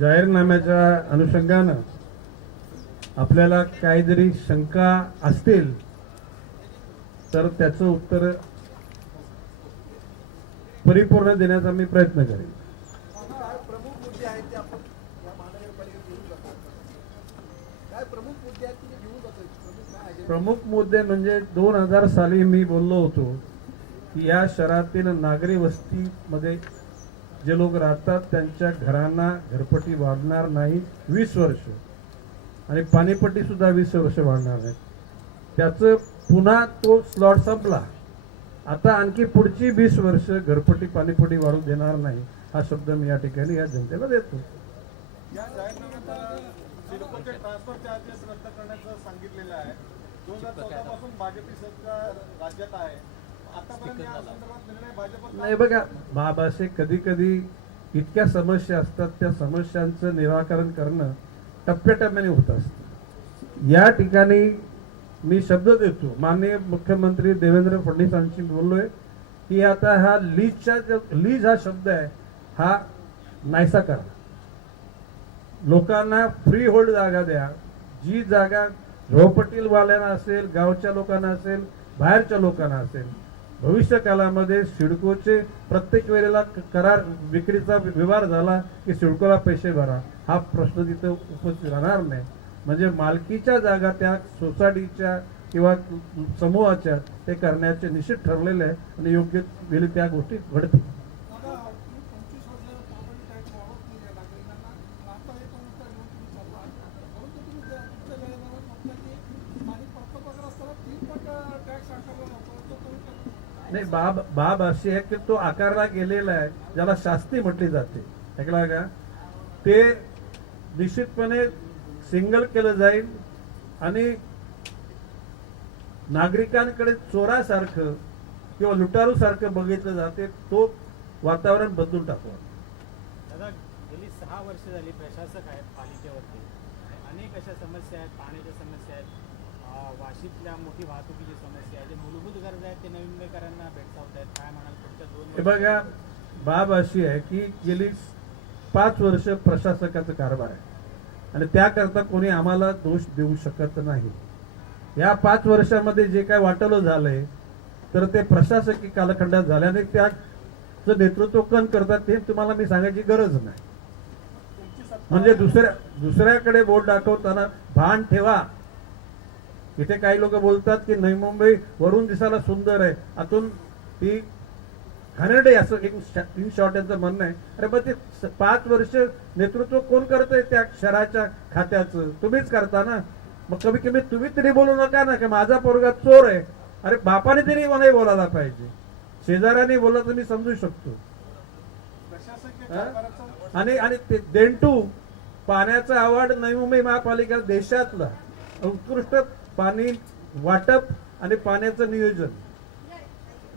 जाहीरनाम्याच्या अनुषंगानं आपल्याला काही जरी शंका असतील तर त्याचं उत्तर परिपूर्ण देण्याचा मी प्रयत्न करेन. काय प्रमुख मुद्दे आहेत ते आपण या महानगरपालिकेत घेऊन जातो? काय प्रमुख मुद्दे आहेत तुम्ही घेऊन जातो? प्रमुख मुद्दे म्हणजे 2000 साली मी बोललो होतो की या शहरातील नागरी वस्तीमध्ये जे लोक राहतात त्यांच्या घरांना घरपट्टी वाढणार नाही 20 वर्ष, आणि पाणीपट्टी सुद्धा 20 वर्ष वाढणार नाही. त्याचं पुन्हा तो स्लॉट संपला. आता आणखी पुढची 20 वर्ष घरपट्टी पाणीपट्टी वाढू देणार नाही, हा शब्द मी या ठिकाणी या जनतेला देतो. या जाहीरनाम्यात सिडकोचे ट्रान्सफर चार्जेस रद्द करण्याचं सांगितलेलं आहे. 2014 पासून भाजपी सरकार राज्यात आहे. आतापर्यंत या संदर्भात निर्णय भाजप नाही. बघा, बाबासे कधी कधी इतक्या समस्या असतात, त्या समस्यांचं निराकरण करणं टप्प्याटप्प्याने होत असतं. या ठिकाणी मी शब्द देतो, माननीय मुख्यमंत्री देवेंद्र फडणवीसांशी बोललोय की आता हा लीज हा शब्द आहे हा नाहीसा करा. लोकांना फ्री होल्ड जागा द्या. जी जागा झोपडपट्टीवाल्यांना असेल, गावच्या लोकांना असेल, बाहेरच्या लोकांना असेल, भविष्य काळामध्ये सिडकोचे प्रत्येक वेळेला करार विक्रीचा व्यवहार झाला की सिडकोला पैसे भरा, हा प्रश्न तिथं उपस्थित राहणार नाही. म्हणजे मालकीच्या जागा त्या सोसायटीच्या किंवा समूहाच्या ते करण्याचे निश्चित ठरलेले आहे आणि योग्य वेळी त्या गोष्टी घडतील. नाही, बाब अशी आहे की तो आकारला गेलेला आहे, ज्याला शास्ती म्हटली जाते, ऐकला का? ते निश्चितपणे सिंगल केलं जाईल आणि नागरिकांकडे चोरासारखं किंवा लुटारू सारखं बघितलं जाते. तो वातावरण बदलून टाकू. दादा, गेली 6 वर्ष झाली प्रशासक आहेत पालिकेवरती. अनेक अशा समस्या आहेत, पाण्याच्या समस्या आहेत, वाशीतल्या मोठी वाहतुकीची समस्या आहे, जे मूलभूत गरज आहेत ते नवीन मुंबईकरांना भेडसावत आहेत. काय म्हणाल पुढच्या 2 हे बघा, बाब अशी आहे की गेली 5 वर्ष प्रशासकाचा कारभार आहे आणि त्याकरता कोणी आम्हाला दोष देऊ शकत नाही. या 5 वर्षामध्ये जे काय वाटलं झालंय तर ते प्रशासकीय कालखंडात झाल्याने त्याचं नेतृत्व कोण करतात ते तुम्हाला मी सांगायची गरज नाही. म्हणजे दुसऱ्याकडे बोट दाखवताना भान ठेवा. इथे काही लोक बोलतात की नवी मुंबई वरून दिसायला सुंदर आहे, आतून ती घाणेरडे, असं एक इन शॉर्ट यांचं म्हणणं आहे. अरे मग ते 5 वर्ष नेतृत्व कोण करतंय त्या शहराच्या खात्याचं? तुम्हीच करता ना. मग कमी कमी तुम्ही तरी बोलू नका ना की माझा पोरगा चोर आहे. अरे बापाने तरी मला बोलायला पाहिजे, शेजाऱ्याने बोलला तर मी समजू शकतो. आणि ते देंटू पाण्याचा अवॉर्ड नवी मुंबई महापालिका देशातला उत्कृष्ट पाणी वाटप आणि पाण्याचं नियोजन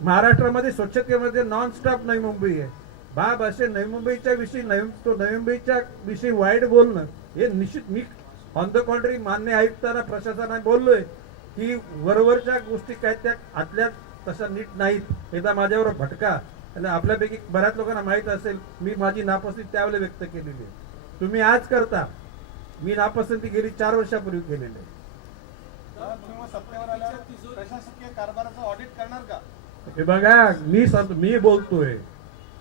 महाराष्ट्रामध्ये स्वच्छतेमध्ये नॉन स्टॉप नवी मुंबई आहे. बाब असे नवी मुंबईच्या विषयी नवी मुंबईच्या विषयी वाईट बोलणं हे निश्चित, मी ऑन द कॉन्ट्री मान्य आयुक्तांना प्रशासनाने बोललोय की वरवरच्या गोष्टी काय त्या आतल्या तशा नीट नाहीत. एकदा माझ्यावर भटका आणि आपल्यापैकी बऱ्याच लोकांना माहित असेल मी माझी नापसंती त्यावेळेला व्यक्त केलेली आहे. तुम्ही आज करता, मी नापसंती गेली 4 वर्षापूर्वी केलेली आहे. सत्तेवर आल्यावर प्रशासकीय कारभाराचं ऑडिट करणार का? हे बघा, मी बोलतोय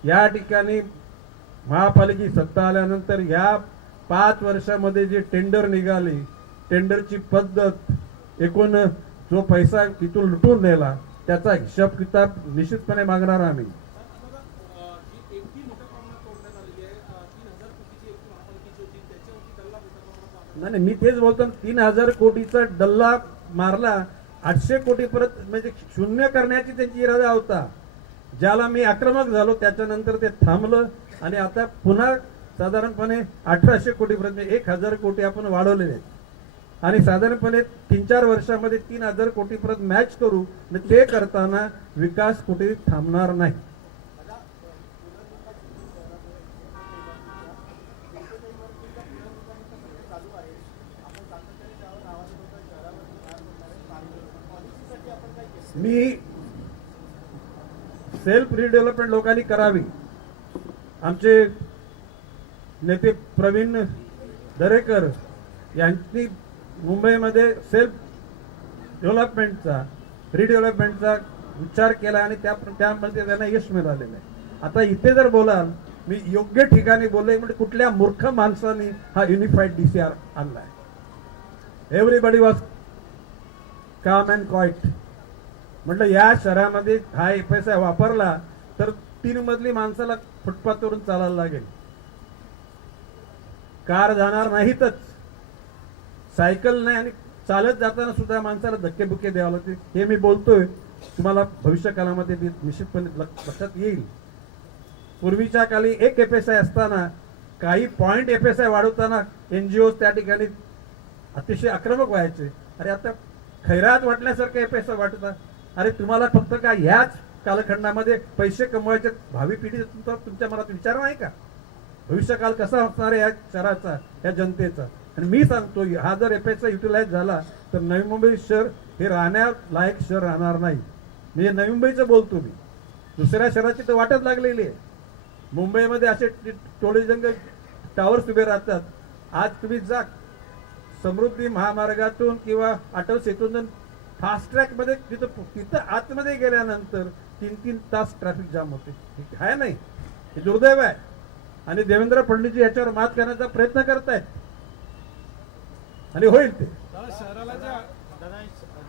या ठिकाणी महापालिकेची सत्ता आल्यानंतर या 5 वर्षामध्ये जे टेंडर निघाली, टेंडरची पद्धत, एकूण जो पैसा तिथून लुटून नेला त्याचा हिसाब किताब निश्चितपणे मागणार आम्ही. नाही, मी तेच बोलतो, 3000 कोटीचा डल्ला मारला, 800 कोटी परत म्हणजे शून्य करण्याची त्यांची इरादा होता. ज्याला मी आक्रमक झालो त्याच्यानंतर ते थांबलं आणि आता पुन्हा साधारणपणे 1800 कोटी पर्यंत 1000 कोटी आपण वाढवलेले आहेत आणि साधारणपणे 3-4 वर्षामध्ये 3000 कोटी परत मॅच करू. ते करताना विकास कुठे थांबणार नाही. मी सेल्फ रिडेव्हलपमेंट लोकांनी करावी. आमचे नेते प्रवीण दरेकर यांनी मुंबईमध्ये सेल्फ डेव्हलपमेंटचा रिडेव्हलपमेंटचा विचार केला आणि त्यामध्ये त्यांना यश मिळालेलं आहे. आता इथे जर बोलाल मी योग्य ठिकाणी बोललोय म्हणजे कुठल्या मूर्ख माणसाने हा युनिफाईड DCR आणलाय. एव्हरीबडी वॉज काम अँड क्वाईट. म्हटलं या शहरामध्ये हा पैसा वापरला तर 3 मजली माणसाला फुटपाथवरून चालायला लागेल, कार जाणार नाहीतच, सायकल नाही आणि चालत जाताना सुद्धा माणसाला धक्केबुक्के द्यावं लागते. हे मी बोलतोय तुम्हाला भविष्य काळामध्ये ते निश्चितपणे लक्षात येईल. पूर्वीच्या काळी एक FSI असताना काही पॉइंट FSI वाढवताना NGO त्या ठिकाणी अतिशय आक्रमक व्हायचे. अरे आता खैरात वाटण्यासारखं FSI वाटतात. अरे तुम्हाला फक्त काय ह्याच कालखंडामध्ये पैसे कमवायचे, भावी पिढी तुमच्या मनात विचार नाही का भविष्यकाल कसा असणार आहे या शहराचा, या जनतेचा. आणि मी सांगतो हा जर FSI युटिलाइज झाला तर नवी मुंबई शहर हे राहण्यालायक शहर राहणार नाही. म्हणजे नवी मुंबईचं बोलतो मी, दुसऱ्या शहराची तर वाटच लागलेली आहे. मुंबईमध्ये असे टोळेजंग टावर्स उभे राहतात. आज तुम्ही जा समृद्धी महामार्गातून किंवा अटल सेतूतून फास्ट ट्रॅक मध्ये तिथं आतमध्ये गेल्यानंतर 3-3 तास ट्रॅफिक जाम होते. हे आहे नाही, हे दुर्दैव आहे. आणि देवेंद्र फडणवीस याच्यावर मात करण्याचा प्रयत्न करतायत आणि होईल ते. शहराला ज्या दादा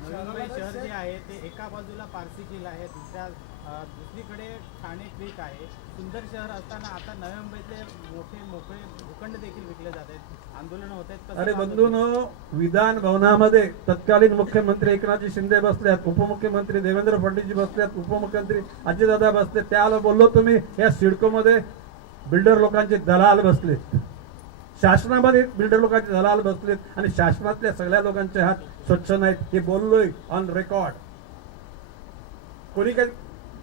नवी मुंबई शहर जे आहे ते एका बाजूला पारसी किल्ला आहे, दुसरीकडे ठाणे क्रीक आहे. सुंदर शहर असताना आता नवी मुंबईतले मोठे मोकळे भूखंड देखील विकले जात आहेत, आंदोलन होत आहेत. अरे बंधूंनो, विधान भवनामध्ये तत्कालीन मुख्यमंत्री एकनाथजी शिंदे बसल्यात, उपमुख्यमंत्री देवेंद्र फडणवीस बसल्यात, उपमुख्यमंत्री अजितदादा बसले. त्याला बोललो तुम्ही या सिडको मध्ये बिल्डर लोकांचे दलाल बसलेत, शासनामध्ये बिल्डर लोकांचे दलाल बसलेत आणि शासनातल्या सगळ्या लोकांचे हात स्वच्छ नाहीत. हे बोललोय ऑन रेकॉर्ड. कोणी काही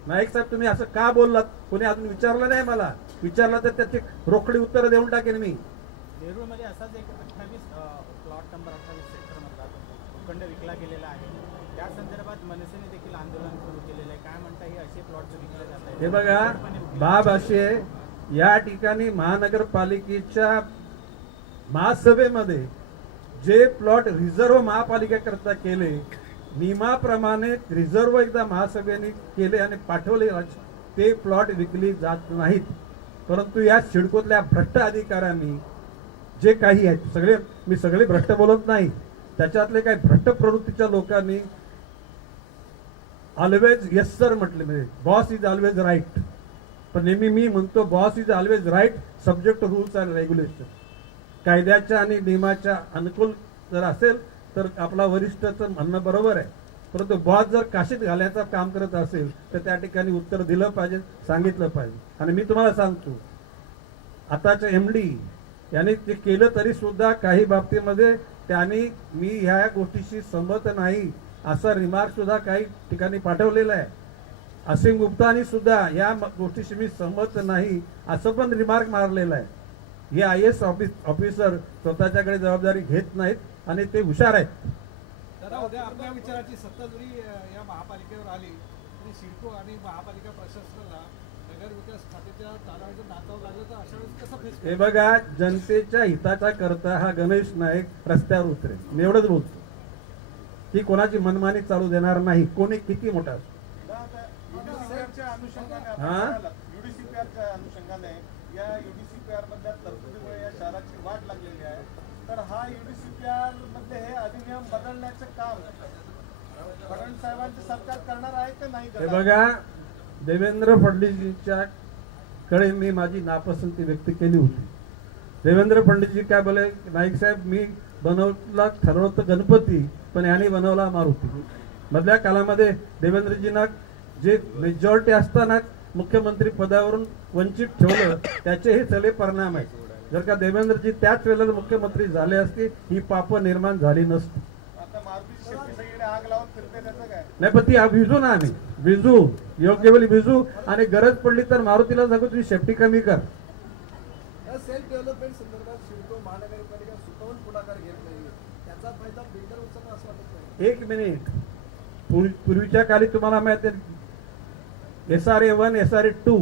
नाईक साहेब तुम्ही असं का बोललात कोणी अजून विचारलं नाही. मला विचारलं तर त्याची रोकडी उत्तर देऊन टाकेन मी. नेरूळमध्ये असाच एक 28 प्लॉट नंबर 28 सेक्टर मधला भूखंड विकला गेलेला आहे. त्या संदर्भात मनसेने देखील आंदोलन सुरू केलेलं आहे. काय म्हणता हे असे प्लॉट विकले जात आहेत? हे बघा बाब असे या ठिकाणी महानगरपालिकेच्या महासभेमध्ये जे प्लॉट रिझर्व्ह महापालिकेकरता केले, नियमाप्रमाणे रिझर्व्ह एकदा महासभेने केले आणि पाठवले, ते प्लॉट विकली जात नाहीत. परंतु या सिडकोतल्या भ्रष्ट अधिकाऱ्यांनी जे काही आहेत मी सगळे भ्रष्ट बोलत नाही, त्याच्यातले काही भ्रष्ट प्रवृत्तीच्या लोकांनी ऑलवेज येस सर म्हटले. म्हणजे बॉस इज ऑलवेज राईट, पण नेहमी मी म्हणतो boss is always right subject to rules and regulation. कायद्याच्या आणि नियमाच्या अनुकूल जर असेल तर आपला वरिष्ठचं म्हणणं बरोबर आहे. परंतु बॉस जर काशीत घालायचं काम करत असेल तर त्या ठिकाणी उत्तर दिलं पाहिजे, सांगितलं पाहिजे. आणि मी तुम्हाला सांगतो आताच्या MD यांनी ते केलं तरी सुद्धा काही बाबतीमध्ये त्यांनी मी ह्या गोष्टीशी सहमत नाही असा रिमार्क सुद्धा काही ठिकाणी पाठवलेला आहे. असीम गुप्तानी सुद्धा या गोष्टीशी मी सहमत नाही असं पण रिमार्क मारलेला आहे. हे IAS ऑफिसर स्वतःच्याकडे जबाबदारी घेत नाहीत आणि ते हुशार आहेत. दादा उद्या आपल्या विचाराची सत्ता जरी या महापालिकेवर आली तरी सिडको आणि महापालिका प्रशासनाला नगर विकास खात्याच्या तालावर नाचावं लागलं तर अशा वेळेस कसं फेस हे बघा जनतेच्या हिताचा करता हा गणेश नाईक रस्त्यावर उतरेल. मी एवढंच बोलतो की कोणाची मनमानी चालू देणार नाही, कोणी किती मोठा असो. युडीसीपीआरच्या अनुषंगाने हा? युडीसीपीआरच्या अनुषंगाने या युडीसीपीआर मधल्या तरतुदीमुळे या शहराची वाट लागलेली आहे. तर हा युडीसीपीआर मध्ये हे अधिनियम बदलण्याचं काम फडणवीस साहेबांचे सरकार करणार आहे का नाही हे करणार? बघा देवेंद्र फडणवीसच्या कडे मी माझी नापसंती व्यक्त केली होती. देवेंद्र फडणवीसजी काय बोले, नाईक साहेब मी बनवला ठरवतं गणपती पण यांनी बनवला मारुती. मधल्या काळामध्ये देवेंद्रजींना जे मेजॉरिटी असताना मुख्यमंत्री पदावरून वंचित ठेवलं त्याचेही सगळे परिणाम आहेत. जर का देवेंद्रजी त्याच वेळेला मुख्यमंत्री झाले असते ही पाप निर्माण झाली नसती. आता मारुती शेट्टी सगळीकडे आग लावून फिरते त्याचं काय? नाही पण ती भिजू ना आम्ही भिजू योग्य वेळी भिजू आणि गरज पडली तर मारुतीला सांगू तुम्ही सेफ्टी कमी कर. या सेल्फ डेव्हलपमेंट संदर्भात सिडको महानगरपालिका स्वतःहून पुढाकार घेत नाही, त्याचा फायदा बिल्डर उचलणं असं वाटत नाही. 1 मिनिट पूर्वीच्या काळी तुम्हाला माहिती आहे SRA 1 SRA 2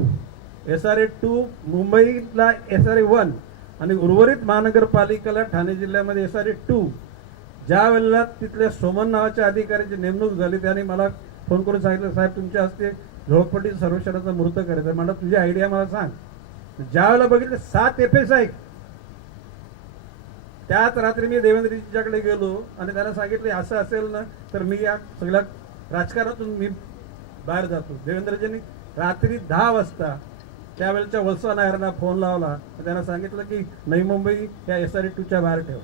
SRA 2 मुंबईला SRA 1 आणि उर्वरित महानगरपालिकेला ठाणे जिल्ह्यामध्ये SRA 2 ज्या वेळेला तिथल्या सोमन नावाच्या अधिकाऱ्याची नेमणूक झाली त्याने मला फोन करून सांगितलं, साहेब तुमच्या हस्ते झोपडपट्टी सर्वेक्षणाचा मुहूर्त करायचा. म्हणलं तुझी आयडिया मला सांग. ज्या वेळेला बघितलं 7 FSI, त्याच रात्री मी देवेंद्रजीच्याकडे गेलो आणि त्यांना सांगितले असं असेल ना तर मी या सगळ्या राजकारणातून मी बाहेर जातो. देवेंद्रजींनी रात्री 10 वाजता त्यावेळेच्या वळसा नायरांना फोन लावला, त्यांना सांगितलं की नवी मुंबई या SRA 2च्या बाहेर ठेवा.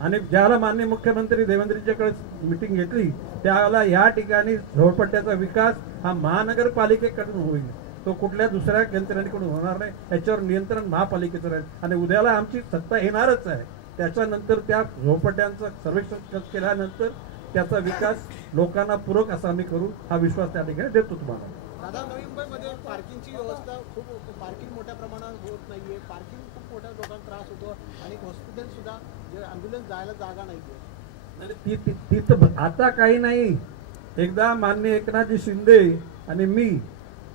आणि ज्याला माननीय मुख्यमंत्री देवेंद्रजीच्याकडे मिटिंग घेतली त्यावेळेला या ठिकाणी झोपडपट्ट्याचा विकास हा महानगरपालिकेकडून होईल, तो कुठल्या दुसऱ्या यंत्रणेकडून होणार नाही. याच्यावर नियंत्रण महापालिकेचं राहील आणि उद्याला आमची सत्ता येणारच आहे. त्याच्यानंतर त्या झोपडपट्ट्यांचं सर्वेक्षण केल्यानंतर त्याचा विकास लोकांना पूरक असा आम्ही करू, हा विश्वास त्या ठिकाणी देतो तुम्हाला. दादा, नवी मुंबईमध्ये पार्किंगची व्यवस्था पार्किंग मोठ्या प्रमाणात होत नाहीये. पार्किंग खूप मोठ्या लोकांना त्रास होतो आणि हॉस्पिटल सुद्धा जे ॲम्ब्युलन्स जायला जागा नाहीये. तिथं आता काही नाही. एकदा माननीय एकनाथजी शिंदे आणि मी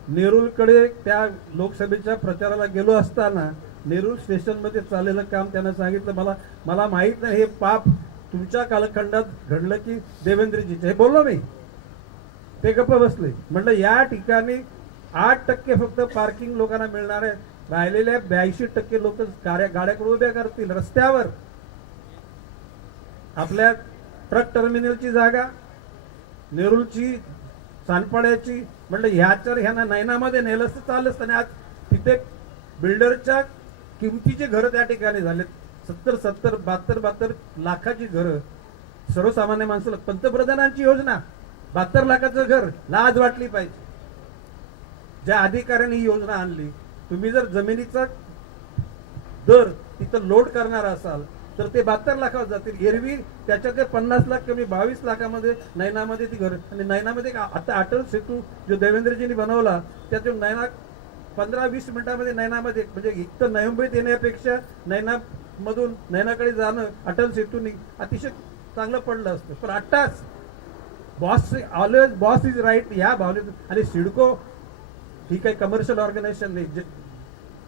नेरूळकडे त्या लोकसभेच्या प्रचाराला गेलो असताना नेरूळ स्टेशनमध्ये चाललेलं काम त्यांना सांगितलं, मला माहित नाही हे पाप तुमच्या कालखंडात घडलं की देवेंद्रजीचं, हे बोललो मी. ते गप्प बसले. म्हटलं या ठिकाणी 8% फक्त पार्किंग लोकांना मिळणार आहे, राहिलेल्या 82% लोक गाड्याकडे उभ्या करतील रस्त्यावर. आपल्या ट्रक टर्मिनलची जागा, नेरूळची, सानपाड्याची, म्हटलं ह्यानं नैनामध्ये नेलं असतं चाललं असतं. आणि आज तिथे बिल्डरच्या किमतीची घरं त्या ठिकाणी झालेत. 70 72 लाखाची घरं. सर्वसामान्य माणसाला पंतप्रधानांची योजना 72 लाखाचं घर, लाज वाटली पाहिजे. ज्या अधिकाऱ्यांनी ही योजना आणली, तुम्ही जर जमिनीचा दर तिथं लोड करणार असाल तर ते 72 लाखावर जातील. एरवी त्याच्यात 50 लाख कमी 22 लाखामध्ये नैनामध्ये ती घर. आणि नैनामध्ये आता अटल सेतू जो देवेंद्रजींनी बनवला त्यातून नैना 15-20 मिनिटांमध्ये नैनामध्ये, म्हणजे इथं नवी मुंबईत येण्यापेक्षा नैनामधून नैनाकडे जाणं अटल सेतूनी अतिशय चांगलं पडलं असतं. पण आत्ताच boss always boss is right या भावनेत. आणि सिडको ही काही कमर्शियल ऑर्गनायझेशन नाही, जे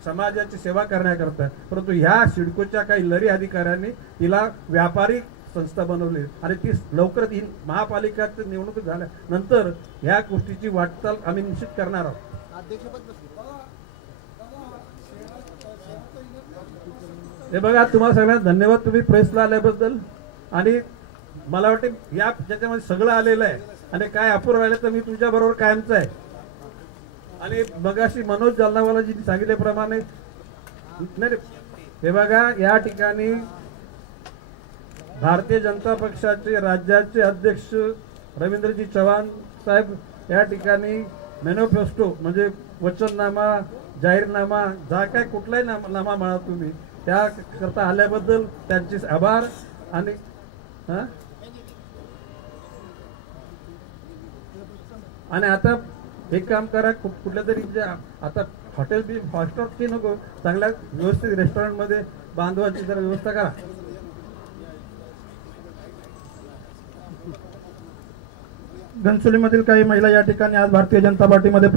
समाजाची सेवा करण्याकरता, परंतु ह्या सिडकोच्या काही लरी अधिकाऱ्यांनी तिला व्यापारी संस्था बनवली आणि ती लवकरच ही महापालिकेची निवडणूक झाल्यानंतर ह्या गोष्टीची वाटचाल आम्ही निश्चित करणार आहोत. अध्यक्षपद नसते. हे बघा, तुम्हाला सगळ्यांना धन्यवाद तुम्ही प्रेसला आल्याबद्दल. आणि मला वाटते या ज्याच्यामध्ये सगळं आलेलं आहे आणि काय अपूर्ण राहिलं तर मी तुमच्या बरोबर कायमच आहे. आणि मगाशी मनोज जालनावालाजी सांगितल्याप्रमाणे नाही, हे बघा या ठिकाणी भारतीय जनता पक्षाचे राज्याचे अध्यक्ष रवींद्रजी चव्हाण साहेब या ठिकाणी मॅनिफेस्टो म्हणजे वचननामा, जाहीरनामा, जा काय कुठलाही नामा म्हणा तुम्ही, त्या करता आल्याबद्दल त्यांचे आभार. आणि आणि आता एक काम करा, कुठल्या तरी आता हॉटेल बी हॉस्टेलची नको, चांगल्या व्यवस्थित रेस्टॉरंटमध्ये बांधवाची जरा व्यवस्था करा. घनसोलीमधील काही महिला या ठिकाणी आज भारतीय जनता पार्टीमध्ये